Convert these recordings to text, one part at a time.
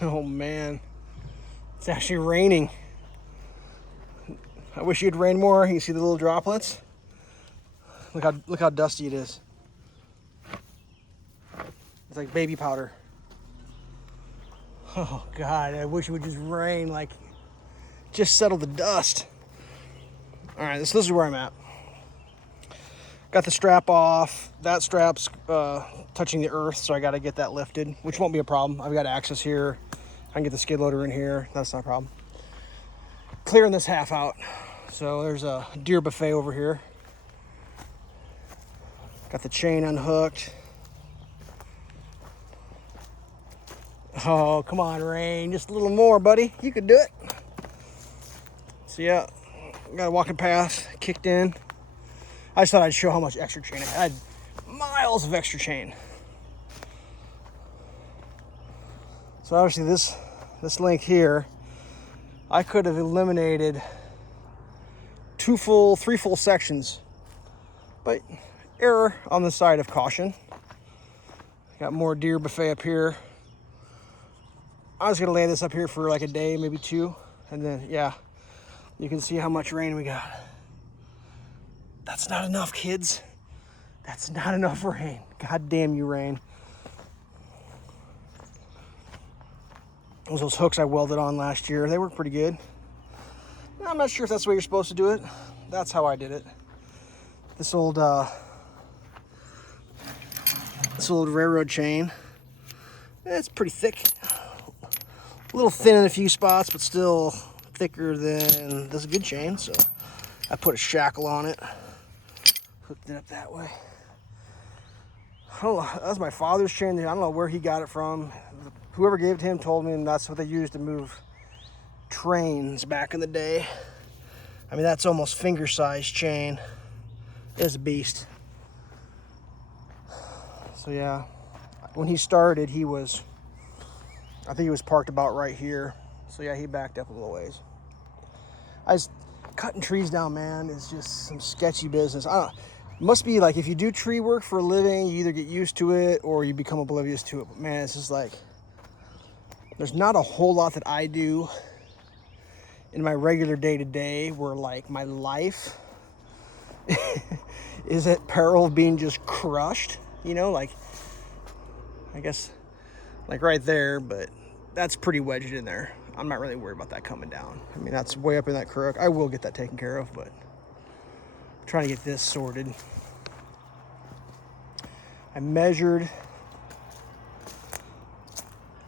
Oh man, it's actually raining. I wish it'd rain more. You can see the little droplets. Look how dusty it is. It's like baby powder. Oh God, I wish it would just rain, like just settle the dust. All right, this is where I'm at. Got the strap off. That strap's touching the earth, so I got to get that lifted, which won't be a problem. I've got access here. I can get the skid loader in here. That's not a problem. Clearing this half out. So there's a deer buffet over here. Got the chain unhooked. Oh, come on, Rain. Just a little more, buddy. You could do it. So yeah, got a walking path kicked in. I just thought I'd show how much extra chain I had. I had miles of extra chain. So obviously this link here, I could have eliminated three full sections, but error on the side of caution. Got more deer buffet up here. I was gonna lay this up here for like a day, maybe two, and then yeah, you can see how much rain we got. That's not enough, kids. That's not enough rain. God damn you, rain. Those hooks I welded on last year, they work pretty good. I'm not sure if that's the way you're supposed to do it. That's how I did it. This old railroad chain, it's pretty thick. A little thin in a few spots, but still thicker than this good chain. So I put a shackle on it, hooked it up that way. I don't know, that was my father's chain. I don't know where he got it from. Whoever gave it to him told me, and that's what they used to move trains back in the day. I mean, that's almost finger-sized chain. It's a beast. So yeah, when he started, I think he was parked about right here. So yeah, he backed up a little ways. Cutting trees down, man, is just some sketchy business. I don't know. It must be like if you do tree work for a living, you either get used to it or you become oblivious to it. But man, it's just like, there's not a whole lot that I do in my regular day-to-day where like my life is at peril of being just crushed, you know, like I guess like right there, but that's pretty wedged in there. I'm not really worried about that coming down. I mean, that's way up in that crook. I will get that taken care of, but I'm trying to get this sorted. I measured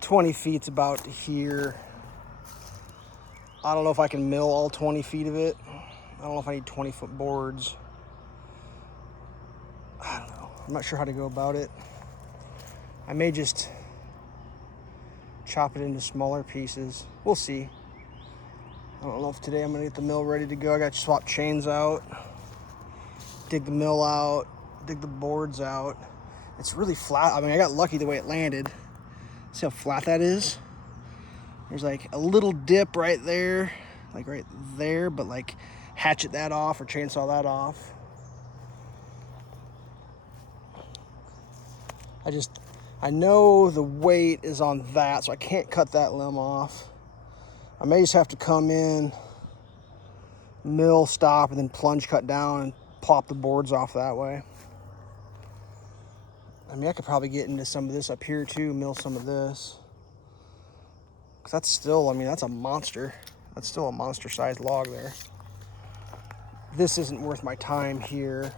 20 feet's about to here. I don't know if I can mill all 20 feet of it. I don't know if I need 20-foot boards. I don't know. I'm not sure how to go about it. I may just chop it into smaller pieces. We'll see. I don't know if today I'm gonna get the mill ready to go. I got to swap chains out, dig the mill out, dig the boards out. It's really flat. I mean, I got lucky the way it landed. See how flat that is? There's like a little dip right there, like right there, but like hatchet that off or chainsaw that off. I know the weight is on that, so I can't cut that limb off. I may just have to come in, mill, stop, and then plunge cut down and pop the boards off that way. I mean, I could probably get into some of this up here too, mill some of this. Cause that's still, I mean, that's a monster. That's still a monster-sized log there. This isn't worth my time here.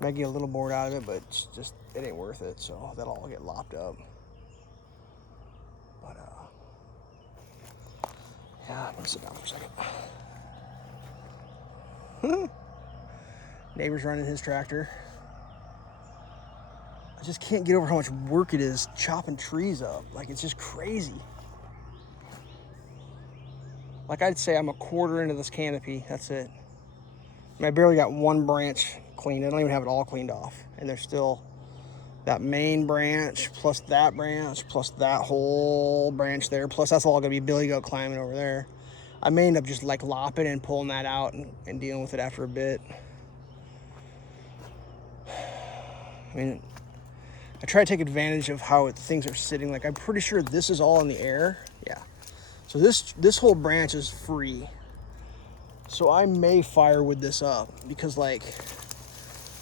Might get a little board out of it, but it's just, it ain't worth it, so that'll all get lopped up. But, yeah, I'm gonna sit down for a second. Neighbor's running his tractor. I just can't get over how much work it is chopping trees up. Like, it's just crazy. Like, I'd say I'm a quarter into this canopy. That's it. I mean, I barely got one branch cleaned. I don't even have it all cleaned off. And there's still that main branch, plus that whole branch there. Plus, that's all gonna be billy goat climbing over there. I may end up just like lopping and pulling that out and dealing with it after a bit. I mean, I try to take advantage of how things are sitting. Like, I'm pretty sure this is all in the air. Yeah. So this whole branch is free. So I may firewood this up because, like,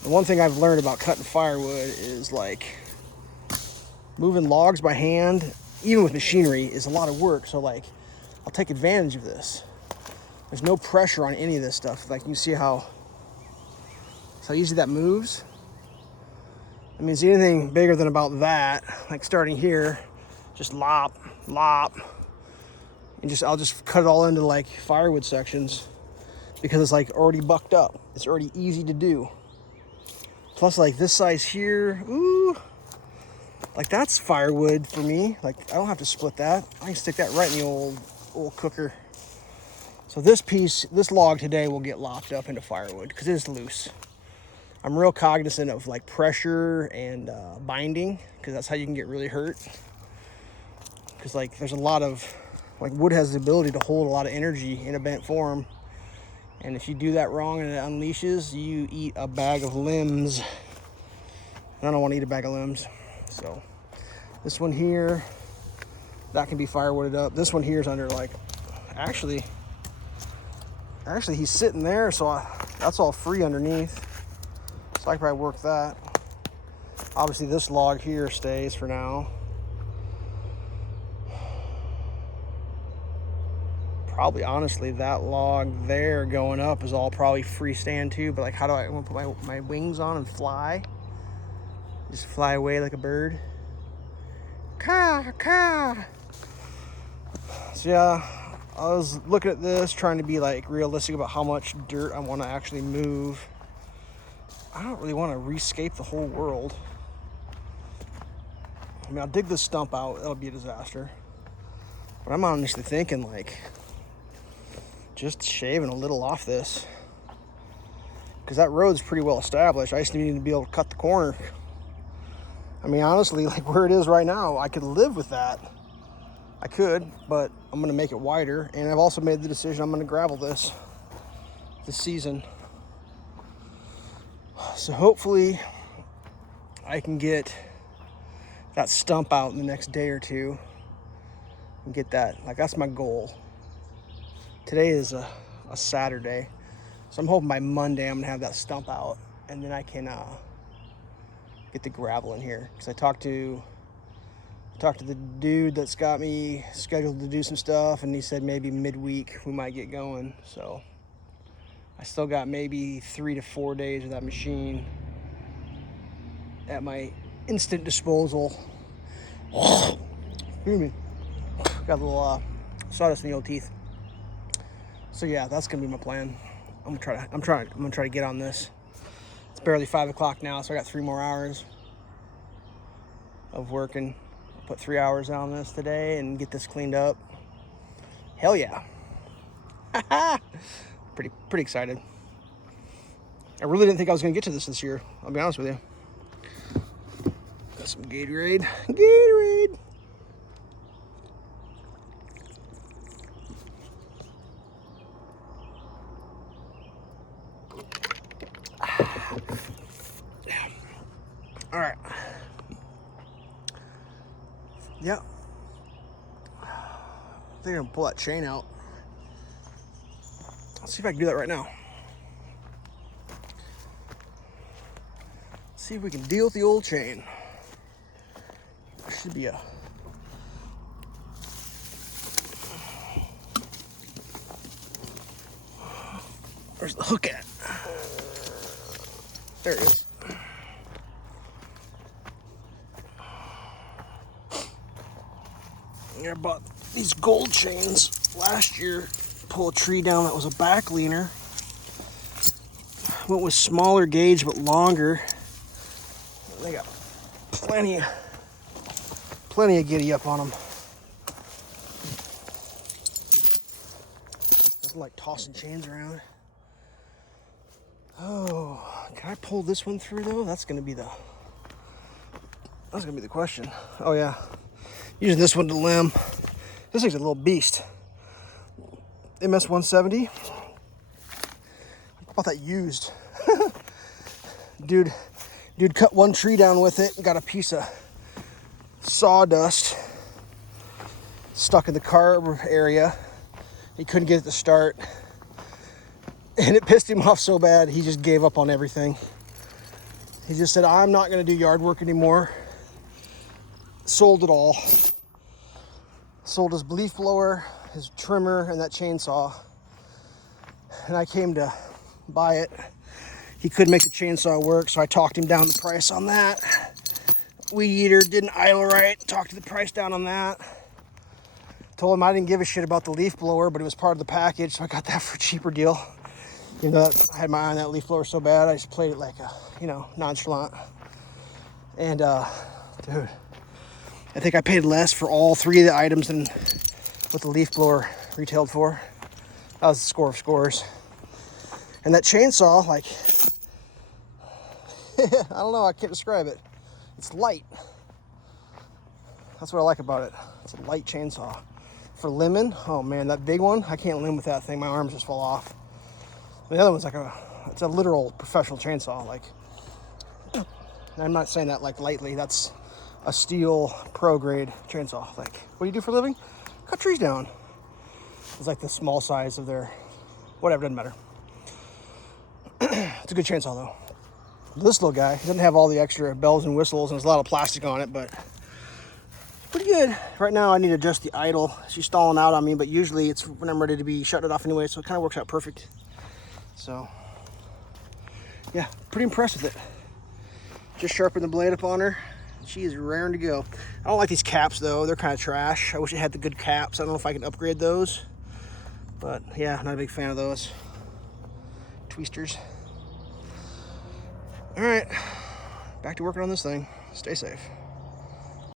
the one thing I've learned about cutting firewood is, like, moving logs by hand, even with machinery, is a lot of work. So, like, I'll take advantage of this. There's no pressure on any of this stuff. Like, you see how easy that moves? I mean, see anything bigger than about that, like starting here, just lop, and I'll just cut it all into like firewood sections because it's like already bucked up. It's already easy to do. Plus, like this size here, ooh, like that's firewood for me. Like, I don't have to split that. I can stick that right in the old cooker. So this log today will get lopped up into firewood because it is loose. I'm real cognizant of like pressure and binding, because that's how you can get really hurt. Because like there's a lot of, like, wood has the ability to hold a lot of energy in a bent form. And if you do that wrong and it unleashes, you eat a bag of limbs. And I don't want to eat a bag of limbs. So this one here, that can be firewooded up. This one here is under like, actually he's sitting there, so that's all free underneath. So I can probably work that. Obviously this log here stays for now. Probably, honestly, that log there going up is all probably freestand too. But like, how do I want to put my wings on and fly? Just fly away like a bird. Caw, caw. So yeah, I was looking at this, trying to be like realistic about how much dirt I want to actually move. I don't really want to rescape the whole world. I mean, I'll dig this stump out. It'll be a disaster. But I'm honestly thinking, like, just shaving a little off this. Because that road's pretty well established. I just need to be able to cut the corner. I mean, honestly, like where it is right now, I could live with that. I could, but I'm going to make it wider. And I've also made the decision I'm going to gravel this season. So hopefully I can get that stump out in the next day or two and get that. Like, that's my goal. Today is a Saturday, so I'm hoping by Monday I'm gonna have that stump out, and then I can get the gravel in here. Because I talked to the dude that's got me scheduled to do some stuff, and he said maybe midweek we might get going. So I still got maybe 3 to 4 days of that machine at my instant disposal. Excuse me. Got a little sawdust in the old teeth. So yeah, that's gonna be my plan. I'm gonna try to get on this. It's barely 5 o'clock now, so I got 3 more hours of working. I'll put 3 hours on this today and get this cleaned up. Hell yeah. Pretty excited. I really didn't think I was gonna get to this year. I'll be honest with you. Got some Gatorade. All right. Yeah. I think I'm gonna pull that chain out. Let's see if I can do that right now. See if we can deal with the old chain. Should be a... Where's the hook at? There it is. I bought these gold chains last year. Pull a tree down that was a back leaner. Went with smaller gauge but longer. They got plenty of giddy up on them. Doesn't like tossing chains around. Oh, can I pull this one through though? That's gonna be the question. Oh yeah, using this one to limb. This thing's a little beast. MS 170. I bought that used. Dude Dude cut one tree down with it and got a piece of sawdust stuck in the carb area. He couldn't get it to start. And it pissed him off so bad, he just gave up on everything. He just said, I'm not gonna do yard work anymore. Sold it all. Sold his leaf blower, his trimmer, and that chainsaw. And I came to buy it. He couldn't make the chainsaw work, so I talked him down the price on that. Weed eater didn't idle right, talked the price down on that. Told him I didn't give a shit about the leaf blower, but it was part of the package, so I got that for a cheaper deal. You know, I had my eye on that leaf blower so bad, I just played it like a, nonchalant. And, dude, I think I paid less for all three of the items than what the leaf blower retailed for. That was the score of scores. And that chainsaw, like, I don't know, I can't describe it. It's light. That's what I like about it. It's a light chainsaw. For limbing, oh man, that big one, I can't limb with that thing. My arms just fall off. The other one's like it's a literal professional chainsaw. Like, and I'm not saying that like lightly. That's a steel pro grade chainsaw. Like, what do you do for a living? Cut trees down. It's like the small size of their, whatever, doesn't matter. It's a good chainsaw though. This little guy, he doesn't have all the extra bells and whistles, and there's a lot of plastic on it, but pretty good. Right now I need to adjust the idle. She's stalling out on me, but usually it's when I'm ready to be shutting it off anyway, so it kind of works out perfect. So yeah, pretty impressed with it. Just sharpened the blade up on her. She is raring to go. I don't like these caps though, they're kind of trash. I wish it had the good caps. I don't know if I can upgrade those, but yeah, not a big fan of those tweezers. All right, back to working on this thing. Stay safe.